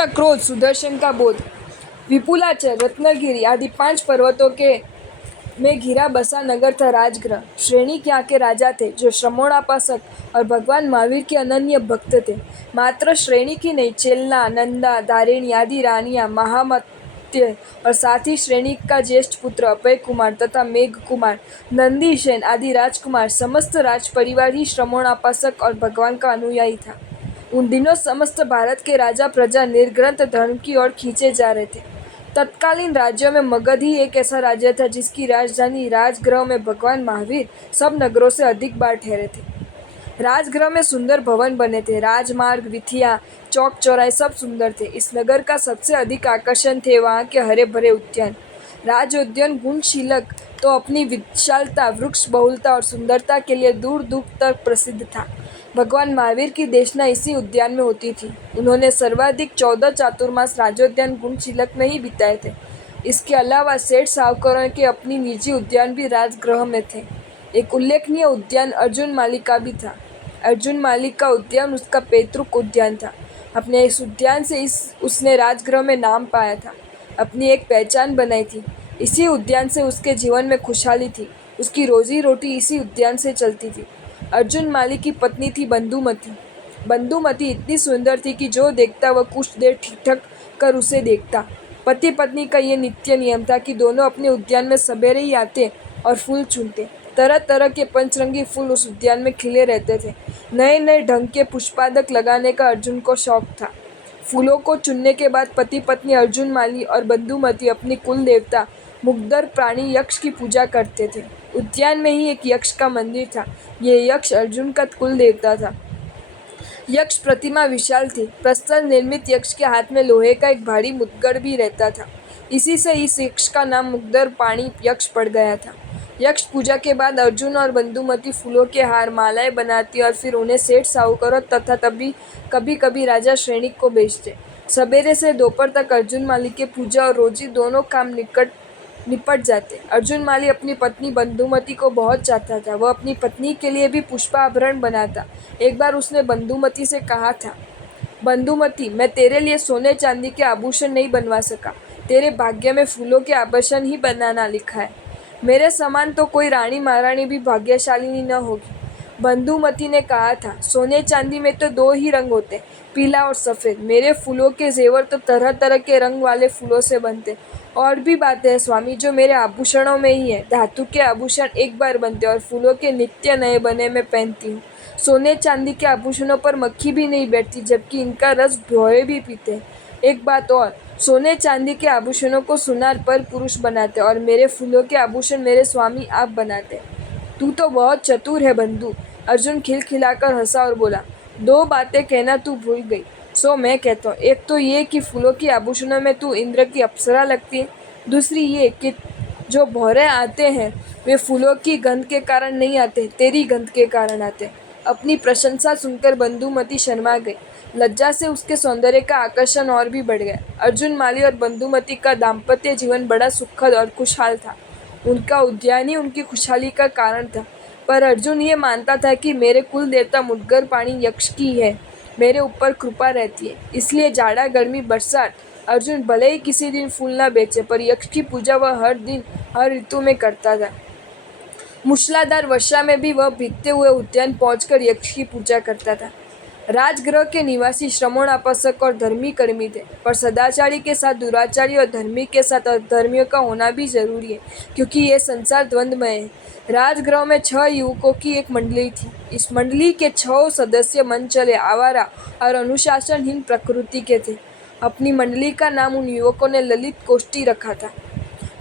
का क्रोध, सुदर्शन का बोध। विपुलाचल, रत्नगिरी आदि 5 पर्वतों के में घिरा बसा नगर था राजगृह। श्रेणी के यहाँ के राजा थे जो श्रमणोपासक और भगवान महावीर के अनन्य भक्त थे। मात्र श्रेणी की नहीं, चेलना, नंदा, दारिणी आदि रानियां, महामत्य और साथ ही श्रेणी का ज्येष्ठ पुत्र अभय कुमार तथा मेघ कुमार, नंदीसेन आदि राजकुमार, समस्त राज परिवार ही श्रमणोपासक और भगवान का अनुयायी था। उन दिनों समस्त भारत के राजा प्रजा निर्ग्रंथ धर्म की ओर खींचे जा रहे थे। तत्कालीन राज्यों में मगध ही एक ऐसा राज्य था जिसकी राजधानी राजगृह में भगवान महावीर सब नगरों से अधिक बार ठहरे थे। राजगृह में सुंदर भवन बने थे, राजमार्ग, वीथियां, चौक चौराहे सब सुंदर थे। इस नगर का सबसे अधिक आकर्षण थे वहाँ के हरे भरे उद्यान। राज उद्यान गुणशीलक तो अपनी विशालता, वृक्ष बहुलता और सुंदरता के लिए दूर दूर तक प्रसिद्ध था। भगवान महावीर की देशना इसी उद्यान में होती थी। उन्होंने सर्वाधिक 14 चातुर्मास राजोद्यान गुणशीलक में ही बिताए थे। इसके अलावा सेठ साहूकारों के अपनी निजी उद्यान भी राजगृह में थे। एक उल्लेखनीय उद्यान अर्जुन माली का भी था। अर्जुन माली का उद्यान उसका पैतृक उद्यान था। अपने इस उद्यान से उसने राजगृह में नाम पाया था, अपनी एक पहचान बनाई थी। इसी उद्यान से उसके जीवन में खुशहाली थी। उसकी रोजी रोटी इसी उद्यान से चलती थी। अर्जुन माली की पत्नी थी बंधुमती। बंधुमती इतनी सुंदर थी कि जो देखता वह कुछ देर ठिठक कर उसे देखता। पति पत्नी का ये नित्य नियम था कि दोनों अपने उद्यान में सवेरे ही आते और फूल चुनते। तरह तरह के पंचरंगी फूल उस उद्यान में खिले रहते थे। नए नए ढंग के पुष्पादक लगाने का अर्जुन को शौक था। फूलों को चुनने के बाद पति पत्नी अर्जुन माली और बंधुमती अपनी कुल देवता मुग्धर प्राणी यक्ष की पूजा करते थे। उद्यान में ही एक यक्ष का मंदिर था। ये यक्ष अर्जुन का कुल देवता था। यक्ष प्रतिमा विशाल थी। प्रस्तर निर्मित यक्ष के हाथ में लोहे का एक भारी मुद्गर भी रहता था। इसी से इस यक्ष का नाम मुग्धर पाणी यक्ष पड़ गया था। यक्ष पूजा के बाद अर्जुन और बंधुमती फूलों के हार, मालाएं बनाती और फिर उन्हें सेठ साहूकारों तथा तभी कभी कभी राजा श्रेणिक को बेचते। सवेरे से दोपहर तक अर्जुन माली के पूजा और रोजी दोनों काम निपट जाते। अर्जुन माली अपनी पत्नी बंधुमती को बहुत चाहता था। वह अपनी पत्नी के लिए भी पुष्पाभरण बनाता। एक बार उसने बंधुमती से कहा था, बंधुमती, मैं तेरे लिए सोने चांदी के आभूषण नहीं बनवा सका। तेरे भाग्य में फूलों के आभूषण ही बनाना लिखा है। मेरे समान तो कोई रानी महारानी भी भाग्यशालिनी न होगी। बंधुमती ने कहा था, सोने चांदी में तो 2 ही रंग होते, पीला और सफ़ेद। मेरे फूलों के जेवर तो तरह तरह के रंग वाले फूलों से बनते। और भी बातें हैं स्वामी जो मेरे आभूषणों में ही है। धातु के आभूषण एक बार बनते और फूलों के नित्य नए बने मैं पहनती हूँ। सोने चांदी के आभूषणों पर मक्खी भी नहीं बैठती, जबकि इनका रस भौरे भी पीते हैं। एक बात और, सोने चांदी के आभूषणों को सुनार पर पुरुष बनाते और मेरे फूलों के आभूषण मेरे स्वामी आप बनाते। तू तो बहुत चतुर है बंधु। अर्जुन खिलखिलाकर हंसा और बोला, 2 बातें कहना तू भूल गई, सो मैं कहता हूँ। एक तो ये कि फूलों के आभूषणों में तू इंद्र की अप्सरा लगती है। दूसरी ये कि जो भौरे आते हैं वे फूलों की गंध के कारण नहीं आते, तेरी गंध के कारण आते। अपनी प्रशंसा सुनकर बंधुमती शर्मा गई। लज्जा से उसके सौंदर्य का आकर्षण और भी बढ़ गया। अर्जुन माली और बंधुमती का दाम्पत्य जीवन बड़ा सुखद और खुशहाल था। उनका उद्यान ही उनकी खुशहाली का कारण था। पर अर्जुन ये मानता था कि मेरे कुल देवता मुद्गर पाणी यक्ष की है, मेरे ऊपर कृपा रहती है। इसलिए जाड़ा, गर्मी, बरसात अर्जुन भले ही किसी दिन फूल ना बेचे, पर यक्ष की पूजा वह हर दिन हर ऋतु में करता था। मूसलाधार वर्षा में भी वह भीगते हुए उद्यान पहुंचकर यक्ष की पूजा करता था। राजगृह के निवासी श्रमणोपासक और धर्मी कर्मी थे, पर सदाचारी के साथ दुराचारी और धर्मी के साथ अधर्मियों का होना भी जरूरी है, क्योंकि यह संसार द्वंद्वमय है। राजगृह में 6 युवकों की एक मंडली थी। इस मंडली के 6 सदस्य मनचले, आवारा और अनुशासनहीन प्रकृति के थे। अपनी मंडली का नाम उन युवकों ने ललित गोष्ठी रखा था।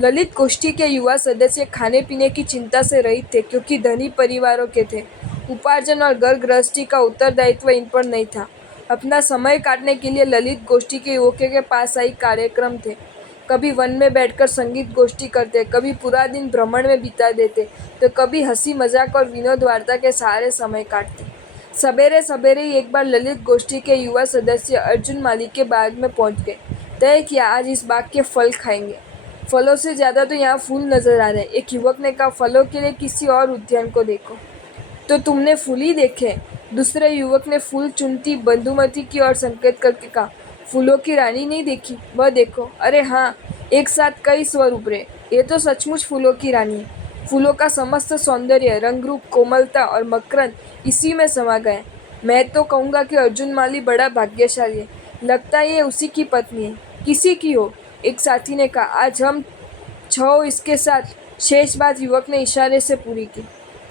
ललित गोष्ठी के युवा सदस्य खाने पीने की चिंता से रहित थे, क्योंकि धनी परिवारों के थे। उपार्जन और घर गृहस्थी का उत्तरदायित्व इन पर नहीं था। अपना समय काटने के लिए ललित गोष्ठी के युवकों के पास आई कार्यक्रम थे। कभी वन में बैठकर संगीत गोष्ठी करते, कभी पूरा दिन भ्रमण में बिता देते, तो कभी हंसी मजाक और विनोद वार्ता के सहारे समय काटते। सवेरे सवेरे ही एक बार ललित गोष्ठी के युवा सदस्य अर्जुन माली के बाग में पहुंच गए। तय किया, आज इस बाग के फल खाएंगे। फलों से ज़्यादा तो यहाँ फूल नजर आ रहे। एक युवक ने कहा, फलों के लिए किसी और उद्यान को देखो। तो तुमने फूल ही देखे? दूसरे युवक ने फूल चुनती बंधुमती की ओर संकेत करके कहा, फूलों की रानी नहीं देखी? वह देखो, अरे हाँ, एक साथ कई स्वर उभरे। ये तो सचमुच फूलों की रानी है। फूलों का समस्त सौंदर्य, रंग रूप, कोमलता और मकरंद इसी में समा गए। मैं तो कहूँगा कि अर्जुन माली बड़ा भाग्यशाली है। लगता है ये उसी की पत्नी है। किसी की हो, एक साथी ने कहा। आज हम छह इसके साथ। शेष बात युवक ने इशारे से पूरी की।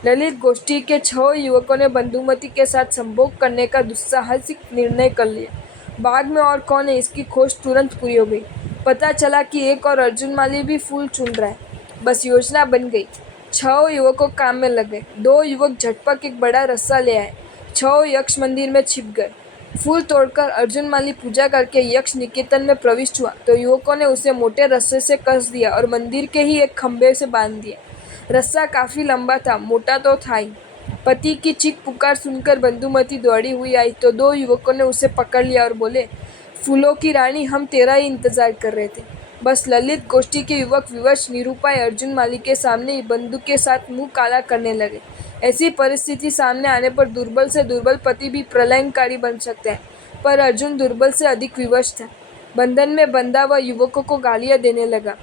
ललित गोष्ठी के छह युवकों ने बंधुमती के साथ संभोग करने का दुस्साहसिक निर्णय कर लिया। बाग में और कौन है, इसकी खोज तुरंत पूरी हो गई। पता चला कि एक और अर्जुन माली भी फूल चुन रहा है। बस योजना बन गई। छह युवकों काम में लग गए। दो युवक झटपट एक बड़ा रस्सा ले आए। छह यक्ष मंदिर में छिप गए। फूल तोड़कर अर्जुन माली पूजा करके यक्ष निकेतन में प्रविष्ट हुआ तो युवकों ने उसे मोटे रस्से से कस दिया और मंदिर के ही एक खंभे से बांध दिया। रस्सा काफी लंबा था, मोटा तो था ही। पति की चीख पुकार सुनकर बंधुमती दौड़ी हुई आई तो दो युवकों ने उसे पकड़ लिया और बोले, फूलों की रानी, हम तेरा ही इंतजार कर रहे थे। बस ललित गोष्ठी के युवक विवश निरुपाय अर्जुन माली के सामने ही बंदूक के साथ मुंह काला करने लगे। ऐसी परिस्थिति सामने आने पर दुर्बल से दुर्बल पति भी प्रलयंकारी बन सकते हैं, पर अर्जुन दुर्बल से अधिक विवश था। बंधन में बंधा हुआ युवकों को गालियां देने लगा।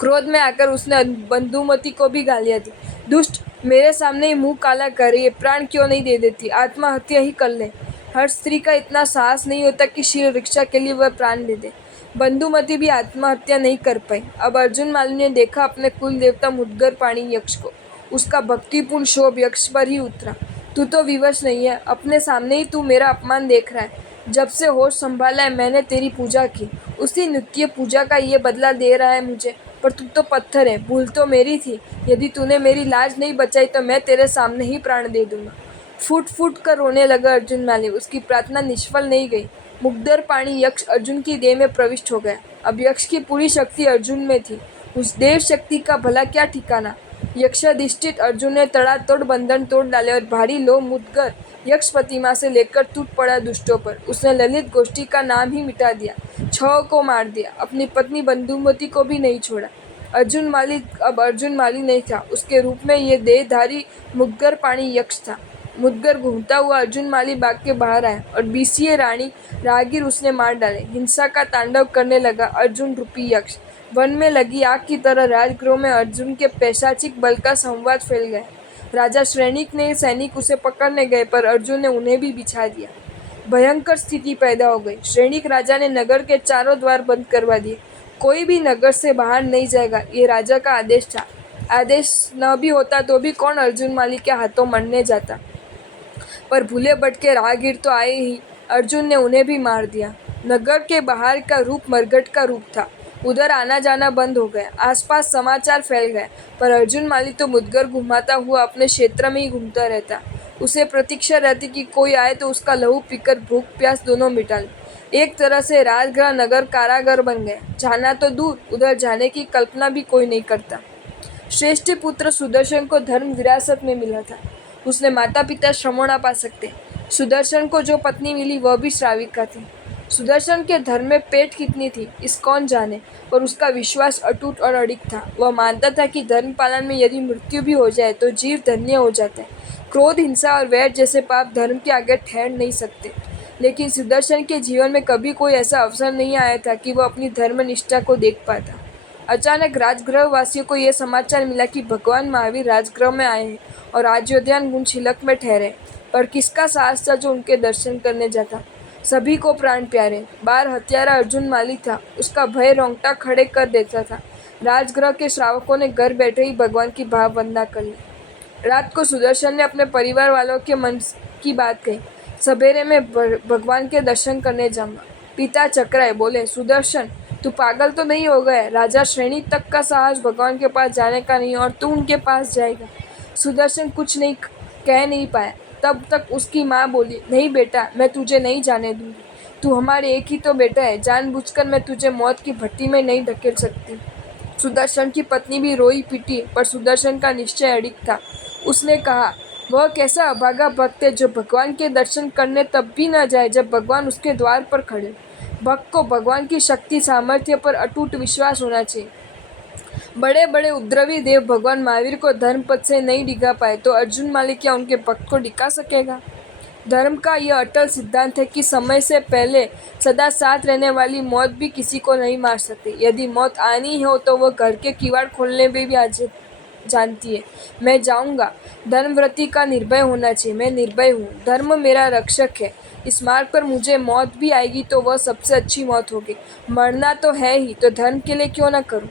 क्रोध में आकर उसने बंधुमती को भी गालियां दी। दुष्ट, मेरे सामने ही मुंह काला कर रही है, प्राण क्यों नहीं दे देती? आत्महत्या ही कर ले। हर स्त्री का इतना साहस नहीं होता कि शील रिक्शा के लिए वह प्राण दे दे। बंधुमती भी आत्महत्या नहीं कर पाई। अब अर्जुन माली ने देखा अपने कुल देवता मुद्गर पाणी यक्ष को। उसका भक्तिपूर्ण शोभ यक्ष पर ही उतरा। तू तो विवश नहीं है, अपने सामने ही तू मेरा अपमान देख रहा है। जब से होश संभाला है मैंने तेरी पूजा की, उसी नित्य पूजा का ये बदला दे रहा है मुझे। पर तू तो पत्थर है, भूल तो मेरी थी। यदि तूने मेरी लाज नहीं बचाई तो मैं तेरे सामने ही प्राण दे दूंगा। फूट फूट कर रोने लगा अर्जुन माली। उसकी प्रार्थना निष्फल नहीं गई। मुग्धर पाणी यक्ष अर्जुन की देह में प्रविष्ट हो गया। अब यक्ष की पूरी शक्ति अर्जुन में थी। उस देव शक्ति का भला क्या ठिकाना। यक्षाधिष्ठित अर्जुन ने तड़ातोड़ बंधन तोड़ डाले और भारी लोह मुद्गर यक्ष प्रतिमा से लेकर टूट पड़ा दुष्टों पर। उसने ललित गोष्ठी का नाम ही मिटा दिया, छह को मार दिया, अपनी पत्नी बंधुमती को भी नहीं छोड़ा। अर्जुन माली अब अर्जुन माली नहीं था, उसके रूप में ये देहधारी मुद्गर पाणी यक्ष था। मुद्गर घूमता हुआ अर्जुन माली बाग के बाहर आया और बीसीए रानी राहगीर उसने मार डाले। हिंसा का तांडव करने लगा अर्जुन रूपी यक्ष। वन में लगी आग की तरह राजगृह में अर्जुन के पैशाचिक बल का संवाद फैल गया। राजा श्रेणिक ने सैनिक उसे पकड़ने गए पर अर्जुन ने उन्हें भी बिछा दिया। भयंकर स्थिति पैदा हो गई। श्रेणिक राजा ने नगर के चारों द्वार बंद करवा दिए। कोई भी नगर से बाहर नहीं जाएगा, ये राजा का आदेश था। आदेश न भी होता तो भी कौन अर्जुन माली के हाथों मरने जाता। पर भूले भटके राहगीर तो आए ही। अर्जुन ने उन्हें भी मार दिया। नगर के बाहर का रूप मरघट का रूप था। उधर आना जाना बंद हो गया। आसपास समाचार फैल गए, पर अर्जुन माली तो मुद्गर घुमाता हुआ अपने क्षेत्र में ही घूमता रहता। उसे प्रतीक्षा रहती कि कोई आए तो उसका लहू पीकर भूख प्यास दोनों मिटा ले। एक तरह से राजगृह नगर कारागार बन गए। जाना तो दूर, उधर जाने की कल्पना भी कोई नहीं करता। श्रेष्ठ पुत्र सुदर्शन को धर्म विरासत में मिला था। उसने माता पिता श्रमोणापा सकते। सुदर्शन को जो पत्नी मिली वह भी श्राविका थी। सुदर्शन के धर्म में पेट कितनी थी इस कौन जाने, पर उसका विश्वास अटूट और अडिग था। वह मानता था कि धर्म पालन में यदि मृत्यु भी हो जाए तो जीव धन्य हो जाता है। क्रोध, हिंसा और वैर जैसे पाप धर्म के आगे ठहर नहीं सकते। लेकिन सुदर्शन के जीवन में कभी कोई ऐसा अवसर नहीं आया था कि वह अपनी धर्म निष्ठा को देख पाता। अचानक राजगृह वासियों को यह समाचार मिला कि भगवान महावीर राजगृह में आए हैं और अयोध्यान गुणशिलक में ठहरे। पर किसका साहस था जो उनके दर्शन करने जाता। सभी को प्राण प्यारे बार हत्यारा अर्जुन माली था। उसका भय रोंगटा खड़े कर देता था। राजगृह के श्रावकों ने घर बैठे ही भगवान की भाव वंदना कर ली। रात को सुदर्शन ने अपने परिवार वालों के मन की बात कही। सवेरे में भगवान के दर्शन करने जाऊंगा। पिता चकराए, बोले, सुदर्शन, तू पागल तो नहीं हो गया? राजा श्रेणी तक का साहस भगवान के पास जाने का नहीं और तू उनके पास जाएगा। सुदर्शन कुछ नहीं कह नहीं पाया। तब तक उसकी माँ बोली, नहीं बेटा, मैं तुझे नहीं जाने दूंगी। तू हमारे एक ही तो बेटा है। जानबूझकर मैं तुझे मौत की भट्टी में नहीं धकेल सकती। सुदर्शन की पत्नी भी रोई पीटी, पर सुदर्शन का निश्चय अडिग था। उसने कहा, वह कैसा अभागा भक्त है जो भगवान के दर्शन करने तब भी न जाए जब भगवान उसके द्वार पर खड़े। भक्त को भगवान की शक्ति सामर्थ्य पर अटूट विश्वास होना चाहिए। बड़े बड़े उपद्रवी देव भगवान महावीर को धर्म पद से नहीं डिगा पाए तो अर्जुन माली क्या उनके भक्त को डिगा सकेगा? धर्म का यह अटल सिद्धांत है कि समय से पहले सदा साथ रहने वाली मौत भी किसी को नहीं मार सकती। यदि मौत आनी हो तो वह घर के किवाड़ खोलने में भी आज जानती है। मैं जाऊंगा। धर्मव्रती का निर्भय होना चाहिए। मैं निर्भय हूँ। धर्म मेरा रक्षक है। इस मार्ग पर मुझे मौत भी आएगी तो वह सबसे अच्छी मौत होगी। मरना तो है ही, तो धर्म के लिए क्यों न करूं।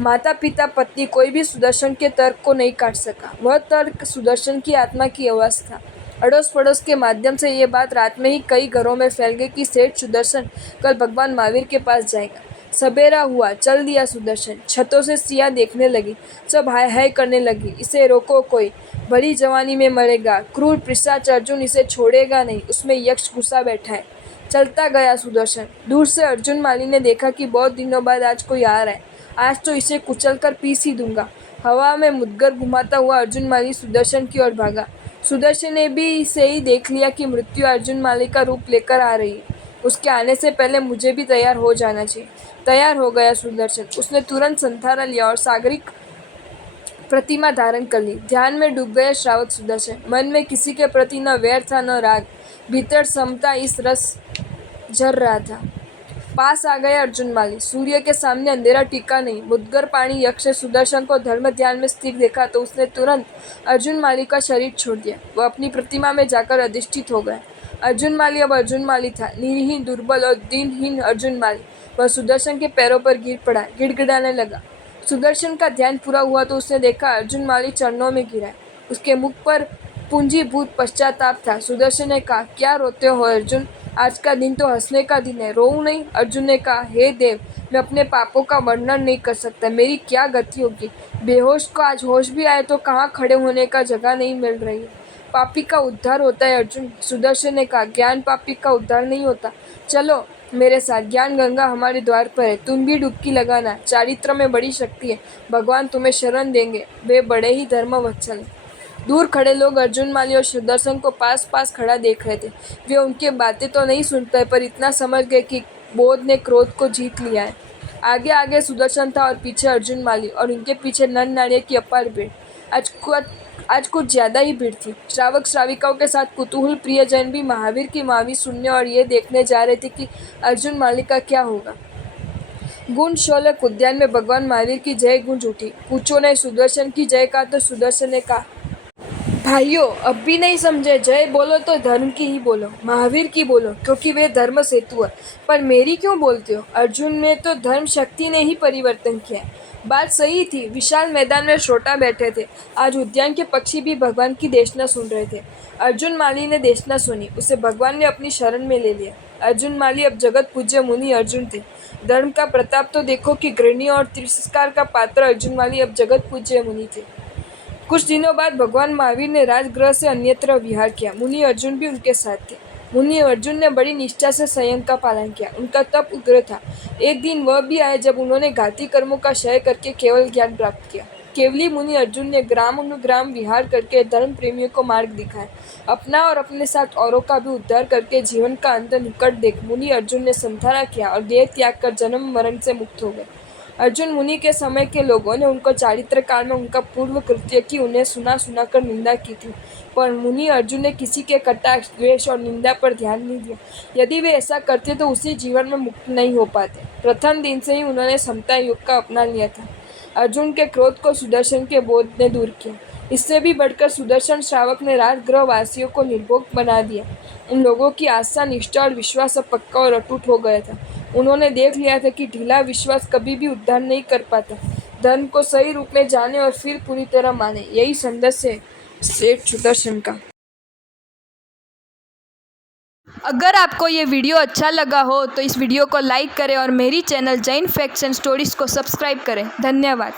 माता पिता पत्नी कोई भी सुदर्शन के तर्क को नहीं काट सका। वह तर्क सुदर्शन की आत्मा की आवाज था। अड़ोस पड़ोस के माध्यम से ये बात रात में ही कई घरों में फैल गई कि सेठ सुदर्शन कल भगवान महावीर के पास जाएगा। सवेरा हुआ, चल दिया सुदर्शन। छतों से सिया देखने लगी। सब हाय हाय करने लगी, इसे रोको कोई, बड़ी जवानी में मरेगा, क्रूर पिशाच अर्जुन इसे छोड़ेगा नहीं, उसमें यक्ष घुसा बैठा है। चलता गया सुदर्शन। दूर से अर्जुन माली ने देखा कि बहुत दिनों बाद आज कोई आ रहा है। आज तो इसे कुचल कर पीस ही दूंगा। हवा में मुद्गर घुमाता हुआ अर्जुन माली सुदर्शन की ओर भागा। सुदर्शन ने भी इसे ही देख लिया कि मृत्यु अर्जुन माली का रूप लेकर आ रही है। उसके आने से पहले मुझे भी तैयार हो जाना चाहिए। तैयार हो गया सुदर्शन। उसने तुरंत संथारा लिया और सागरिक प्रतिमा धारण कर ली। ध्यान में डूब गया श्रावक सुदर्शन। मन में किसी के प्रति न वैर था न राग। भीतर समता इस रस झर रहा था। पास आ गया अर्जुन माली। सूर्य के सामने अंधेरा टिका नहीं। मुद्गर पाणी यक्ष सुदर्शन को धर्म ध्यान में स्थिर देखा तो उसने तुरंत अर्जुन माली का शरीर छोड़ दिया। वह अपनी प्रतिमा में जाकर अधिष्ठित हो गया। अर्जुन माली अब अर्जुन माली था, निरीह, दुर्बल और दीनहीन अर्जुन माली। वह सुदर्शन के पैरों पर गिर पड़ा, गिड़गिड़ाने लगा। सुदर्शन का ध्यान पूरा हुआ तो उसने देखा अर्जुन माली चरणों में गिरा है। उसके मुख पर पूंजीभूत पश्चाताप था। सुदर्शन ने कहा, क्या रोते हो अर्जुन? आज का दिन तो हंसने का दिन है, रोऊं नहीं? अर्जुन ने कहा, हे देव, मैं अपने पापों का वर्णन नहीं कर सकता। मेरी क्या गति होगी। बेहोश को आज होश भी आए तो कहाँ खड़े होने का जगह नहीं मिल रही है। पापी का उद्धार होता है अर्जुन। सुदर्शन ने कहा, ज्ञान पापी का उद्धार नहीं होता। चलो मेरे साथ, ज्ञान गंगा हमारे द्वार पर है, तुम भी डुबकी लगाना। चारित्र में बड़ी शक्ति है, भगवान तुम्हें शरण देंगे, वे बड़े ही धर्मवत्सल हैं। दूर खड़े लोग अर्जुन माली और सुदर्शन को पास पास खड़ा देख रहे थे। वे उनके बातें तो नहीं सुन पाए पर इतना समझ गए कि बोध ने क्रोध को जीत लिया है। आगे आगे सुदर्शन था और पीछे अर्जुन माली और उनके पीछे नर नारियों की अपार भीड़। आज कुछ ज्यादा ही भीड़ थी। श्रावक श्राविकाओं के साथ कुतूहल प्रियजन भी महावीर की महावीर सुनने और ये देखने जा रहे थे कि अर्जुन माली का क्या होगा। गुण शोलक उद्यान में भगवान महावीर की जय गूंज उठी। पूछो ने सुदर्शन की जय कहा तो सुदर्शन ने कहा, भाइयों अब भी नहीं समझे? जय बोलो तो धर्म की ही बोलो, महावीर की बोलो, क्योंकि वे धर्म सेतु है। पर मेरी क्यों बोलते हो? अर्जुन में तो धर्म शक्ति ने ही परिवर्तन किया है। बात सही थी। विशाल मैदान में श्रोता बैठे थे। आज उद्यान के पक्षी भी भगवान की देशना सुन रहे थे। अर्जुन माली ने देशना सुनी, उसे भगवान ने अपनी शरण में ले लिया। अर्जुन माली अब जगत पूज्य मुनि अर्जुन थे। धर्म का प्रताप तो देखो कि घृण्य और तिरस्कार का पात्र अर्जुन माली अब जगत पूज्य मुनि थे। कुछ दिनों बाद भगवान महावीर ने राजगृह से अन्यत्र विहार किया। मुनि अर्जुन भी उनके साथ थे। मुनि अर्जुन ने बड़ी निष्ठा से संयम का पालन किया। उनका तप उग्र था। एक दिन वह भी आए जब उन्होंने घाती कर्मों का क्षय करके केवल ज्ञान प्राप्त किया। केवली मुनि अर्जुन ने ग्राम अनुग्राम विहार करके धर्म प्रेमियों को मार्ग दिखाया। अपना और अपने साथ औरों का भी उद्धार करके जीवन का अंत निकट देख मुनि अर्जुन ने संधारा किया और देह त्याग कर जन्म मरण से मुक्त हो गए। अर्जुन मुनि के समय के लोगों ने उनको चारित्र काल में उनका पूर्व कृत्य की उन्हें सुना सुनाकर निंदा की थी, पर मुनि अर्जुन ने किसी के कटाक्ष, द्वेष और निंदा पर ध्यान नहीं दिया। यदि वे ऐसा करते तो उसी जीवन में मुक्त नहीं हो पाते। प्रथम दिन से ही उन्होंने समता युग का अपना लिया था। अर्जुन के क्रोध को सुदर्शन के बोध ने दूर किया। इससे भी बढ़कर सुदर्शन श्रावक ने राजगृह वासियों को निर्भोग बना दिया। उन लोगों की आस्था, निष्ठा और विश्वास अब पक्का और अटूट हो गया था। उन्होंने देख लिया था कि ढीला विश्वास कभी भी उद्धार नहीं कर पाता। धर्म को सही रूप में जाने और फिर पूरी तरह माने, यही संदेश है सेठ सुदर्शन का। अगर आपको ये वीडियो अच्छा लगा हो तो इस वीडियो को लाइक करें और मेरी channel Jain facts and stories को सब्सक्राइब करें। धन्यवाद।